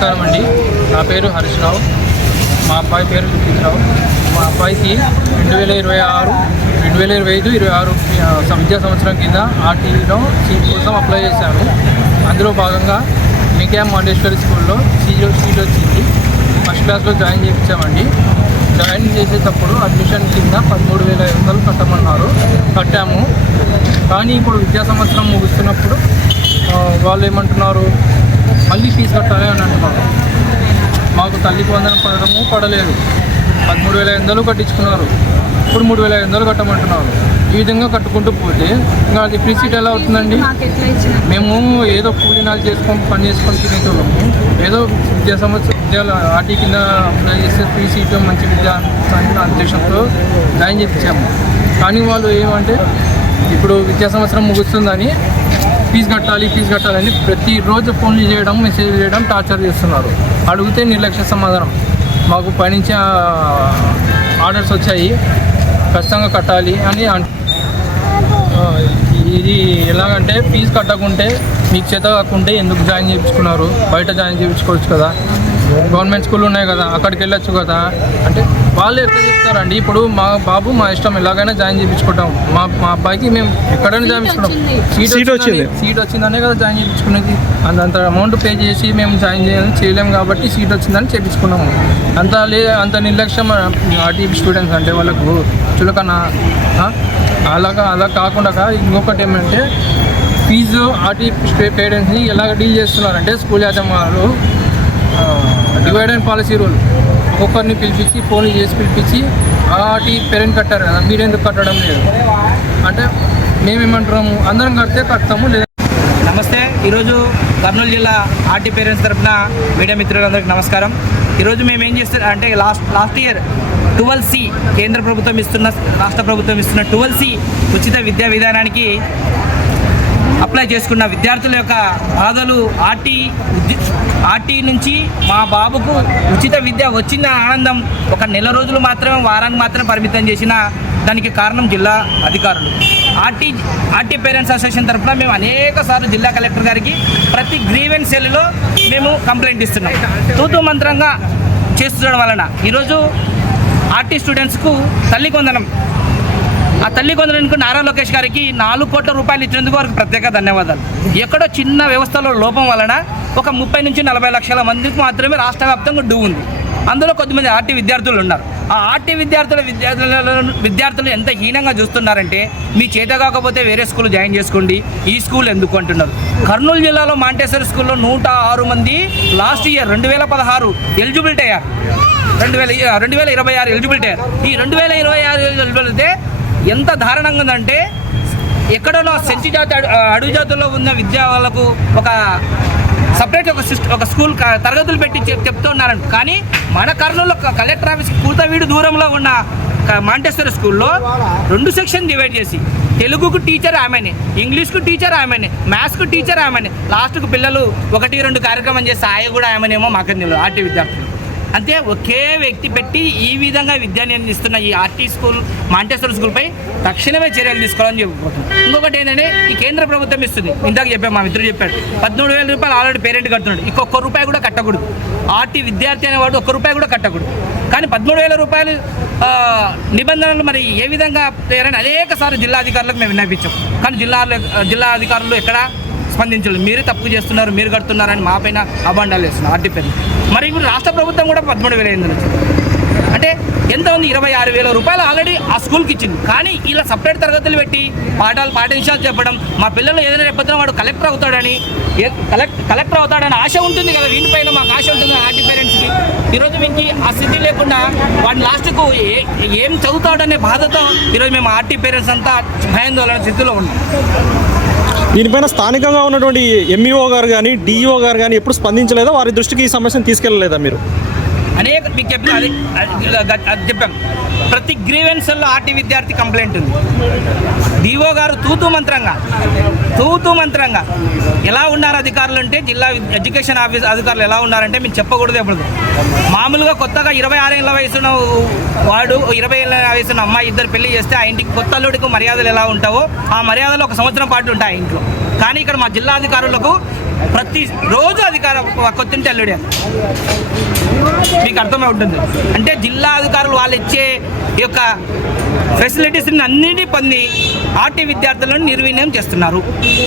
నమస్కారం అండి. నా పేరు హరీష్ రావు, మా అబ్బాయి పేరు లిఖిత్రావు. మా అబ్బాయికి 2025-26 విద్యా సంవత్సరం కింద ఆర్టీలో సీట్ కోసం అప్లై చేశాను. అందులో భాగంగా మిక్యామ్ మాండేశ్వరి స్కూల్లో సీట్ వచ్చింది. ఫస్ట్ క్లాస్లో జాయిన్ చేయించామండి. జాయిన్ చేసేటప్పుడు అడ్మిషన్ కింద 13,500 కట్టమన్నారు. కట్టాము. కానీ ఇప్పుడు విద్యా సంవత్సరం ముగుస్తున్నప్పుడు వాళ్ళు ఏమంటున్నారు, మళ్ళీ ఫీజు కట్టాలి అని అంటున్నారు. మాకు తల్లికి వందనం పడడము పడలేదు. 13,500 కట్టించుకున్నారు. ఇప్పుడు 3,500 కట్టమంటున్నారు. ఈ విధంగా కట్టుకుంటూ పోతే ఇంకా అది ఫ్రీ సీట్ ఎలా అవుతుందండి? మేము ఏదో కూలీనాలు చేసుకొని పని చేసుకొని తినేటోళ్ళము. ఏదో విద్యా సంవత్సరం ఆర్టీ కింద అప్లై చేస్తే ఫ్రీ సీటు మంచి విద్యా ఉద్దేశంతో జాయిన్ చేయించాము. కానీ వాళ్ళు ఏమంటే ఇప్పుడు విద్యా సంవత్సరం ముగుస్తుందని ఫీజు కట్టాలని ప్రతిరోజు ఫోన్లు చేయడం, మెసేజ్ చేయడం, టార్చర్ చేస్తున్నారు. అడిగితే నిర్లక్ష్య సమాధానం. మాకు పైనుంచి ఆర్డర్స్ వచ్చాయి, ఖచ్చితంగా కట్టాలి అని ఇది ఎలాగంటే ఫీజు కట్టకుంటే మీకు చేత కాకుంటే ఎందుకు జాయిన్ చేయించుకున్నారు? బయట జాయిన్ చేయించుకోవచ్చు కదా, గవర్నమెంట్ స్కూల్ ఉన్నాయి కదా, అక్కడికి వెళ్ళొచ్చు కదా అంటే వాళ్ళు ఎట్లా చెప్తారండి? ఇప్పుడు మా బాబు మా ఇష్టం, ఎలాగైనా జాయిన్ చేయించుకుంటాం. మా అబ్బాయికి మేము ఎక్కడైనా జాయిన్ చేయించుకుంటాం. సీట్ వచ్చిందనే కదా జాయిన్ చేయించుకునేది. అంత అమౌంట్ పే చేసి మేము జాయిన్ చేయలేము కాబట్టి సీట్ వచ్చిందని చేయించుకున్నాము. అంత నిర్లక్ష్యం ఆర్టీ స్టూడెంట్స్ అంటే వాళ్ళకు చులకనా? అలా కాకుండా ఇంకొకటి ఏమంటే ఫీజు ఆర్టీ పేరెంట్స్ని ఎలాగ డీల్ చేస్తున్నారంటే స్కూల్ యాజమాన్యాలు డివైడ్ అండ్ పాలసీ రూల్, ఒక్కొక్కరిని పిలిపించి ఫోన్లు చేసి పిలిపించి ఆర్టీ పేరెంట్ కట్టారు కదా, మీరెందుకు కట్టడం లేదు అంటే మేమేమంటున్నాము, అందరం కడతాము లేదా. నమస్తే. ఈరోజు కర్నూలు జిల్లా ఆర్టీ పేరెంట్స్ తరఫున మీడియా మిత్రులందరికీ నమస్కారం. ఈరోజు మేము ఏం చేస్తాం అంటే లాస్ట్ ఇయర్ 12C కేంద్ర ప్రభుత్వం రాష్ట్ర ప్రభుత్వం ఇస్తున్న 12C ఉచిత విద్యా విధానానికి అప్లై చేసుకున్న విద్యార్థుల యొక్క బాధలు ఆర్టీ నుంచి మా బాబుకు ఉచిత విద్య వచ్చిన ఆనందం ఒక నెల రోజులు మాత్రమే, వారానికి మాత్రమే పరిమితం చేసిన దానికి కారణం జిల్లా అధికారులు. ఆర్టీ పేరెంట్స్ అసోసియేషన్ తరఫున మేము అనేక సార్లు జిల్లా కలెక్టర్ గారికి ప్రతి గ్రీవెన్స్ సెల్లో మేము కంప్లైంట్ ఇస్తున్నాం. తూతూ మంత్రంగా చేస్తుండడం వలన ఈరోజు ఆర్టీ స్టూడెంట్స్కు తల్లి కొందనం, ఆ తల్లి కొందరికి నారా లోకేష్ గారికి 4 కోట్ల రూపాయలు ఇచ్చినందుకు వారికి ప్రత్యేక ధన్యవాదాలు. ఎక్కడో చిన్న వ్యవస్థలో లోపం వలన ఒక 30 నుంచి 40 లక్షల మందికి మాత్రమే రాష్ట్ర వ్యాప్తంగా డ్యూ ఉంది. అందులో కొద్దిమంది ఆర్టీ విద్యార్థులు ఉన్నారు. ఆ ఆర్టీ విద్యార్థులు ఎంత హీనంగా చూస్తున్నారంటే, మీ చేత కాకపోతే వేరే స్కూల్ జాయిన్ చేసుకోండి, ఈ స్కూల్ ఎందుకు అంటున్నారు. కర్నూలు జిల్లాలో మాంటేశ్వరి స్కూల్లో 106 మంది లాస్ట్ ఇయర్ 2016 ఎలిజిబిలిటీ అయ్యారు. 2026 ఎలిజిబిలిటీ అయ్యారు. ఈ 2026 ఎలిజిబిలిటీ ఎంత దారుణంగా ఉందంటే, ఎక్కడో సెంచి జాతి అడుగు జాతుల్లో ఉన్న విద్యా వాళ్ళకు ఒక సపరేట్ ఒక స్కూల్ తరగతులు పెట్టి చెప్తున్నారంట. కానీ మన కర్నూలులో కలెక్టర్ ఆఫీస్ కూతవీడు దూరంలో ఉన్న మాంటెస్సరీ స్కూల్లో 2 సెక్షన్ డివైడ్ చేసి తెలుగుకు టీచర్ ఆమెనే, ఇంగ్లీష్కు టీచర్ ఆమెనే, మ్యాథ్స్కు టీచర్ ఆమెనే, లాస్ట్కు పిల్లలు 1-2 కార్యక్రమం చేసి ఆయన కూడా ఆమెనేమో మాకు తెలియదు. ఆర్టీ విద్యార్థులు అంతే ఒకే వ్యక్తి పెట్టి ఈ విధంగా విద్యని అందిస్తున్న ఈ ఆర్టీ స్కూల్ మాంటెస్సరీ స్కూల్పై తక్షణమే చర్యలు తీసుకోవాలని చెప్పుకుంటున్నాం. ఇంకొకటి ఏంటంటే, ఈ కేంద్ర ప్రభుత్వం ఇస్తుంది, ఇందాక చెప్పాము, మా మిత్రుడు చెప్పాడు, 13,000 రూపాయలు ఆల్రెడీ పేరెంట్ కడుతున్నాడు. ఇంకొక రూపాయి కూడా కట్టకూడదు. ఆర్టీ విద్యార్థి అనేవాడు 1 రూపాయి కూడా కట్టకూడదు. కానీ 13,000 రూపాయలు నిబంధనలు మరి ఏ విధంగా తయారని అనేక సార్లు జిల్లా అధికారులకు మేము విన్నపించాం. కానీ జిల్లా అధికారులు ఎక్కడా స్పందించలేదు. మీరే తప్పు చేస్తున్నారు, మీరు కడుతున్నారని మా పైన అబాండాలు వేస్తున్నారు ఆర్టీ పేరు. మరి ఇప్పుడు రాష్ట్ర ప్రభుత్వం కూడా 13,500 వచ్చింది. అంటే ఎంత ఉంది? 26,000 రూపాయలు ఆల్రెడీ ఆ స్కూల్కి ఇచ్చింది. కానీ ఇలా సపరేట్ తరగతులు పెట్టి పాఠాలు చెప్పడం, మా పిల్లలు ఏదైనా రేపొద్దున వాడు కలెక్టర్ అవుతాడని ఆశ ఉంటుంది కదా, వీటిపైన మాకు ఆశ ఉంటుంది ఆర్టీ పేరెంట్స్కి. ఈరోజు వీనికి ఆ స్థితి లేకుండా వాడి లాస్ట్కు ఏం చదువుతాడనే బాధతో ఈరోజు మేము ఆర్టీ పేరెంట్స్ అంతా భయాందోళన స్థితిలో ఉన్నాం. దీనిపైన స్థానికంగా ఉన్నటువంటి ఎంఈఓ గారు కానీ డిఈఓ గారు కానీ ఎప్పుడు స్పందించలేదా? వారి దృష్టికి ఈ సమస్యను తీసుకెళ్ళలేదా మీరు? మీకు చెప్పాం, ప్రతి గ్రీవెన్స్లో ఆర్టీ విద్యార్థి కంప్లైంట్ ఉంది. డిఓ గారు తూతూ మంత్రంగా ఎలా ఉన్నారు అధికారులు అంటే, జిల్లా ఎడ్యుకేషన్ ఆఫీస్ అధికారులు ఎలా ఉన్నారంటే మీకు చెప్పకూడదు. ఎప్పుడు మామూలుగా కొత్తగా 26 ఏళ్ళ వయసున్న వాడు 20 ఏళ్ళ వయసున్న అమ్మాయి ఇద్దరు పెళ్లి చేస్తే ఆ ఇంటికి కొత్త అల్లుడికి మర్యాదలు ఎలా ఉంటావో ఆ మర్యాదలు 1 సంవత్సరం పాటు ఉంటాయి ఇంట్లో. కానీ ఇక్కడ మా జిల్లా అధికారులకు ప్రతి రోజు అధికారం కొత్తింటి అల్లుడే. మీకు అర్థమై ఉంటుంది. అంటే జిల్లా అధికారులు వాళ్ళు ఇచ్చే ఈ యొక్క ఫెసిలిటీస్ని అన్నింటినీ పొంది ఆర్టీ విద్యార్థులను నిర్వీర్యం చేస్తున్నారు.